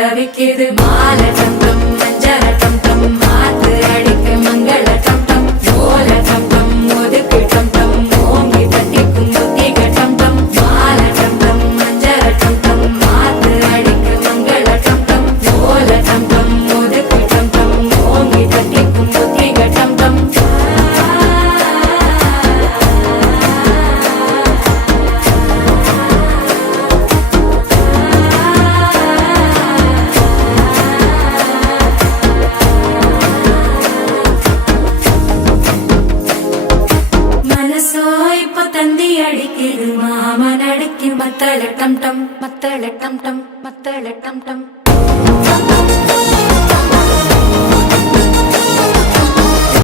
தவிக்குது மாலை டம் டம் மஞ்சள டம் டம் மாத்து அடிக்க மங்கள டம் டம் ஓல டம் டம் ஒதுக்கு டம் டம் ஓங்கி தட்டிக்கும் புத்திக டம் டம் மாலை டம் டம் மஞ்சள டம் டம் மாத்து அடிக்க மங்கள டம் டம் ஓல டம் டம் ஒதுக்கு டம் டம் ஓங்கி தட்டிக்கும் புத்திக டம் டம் தந்தி அடிக்குது மாமன் அடிக்கு மத்தள டம் டம் மத்தள டம் டம் மத்தள டம் டம்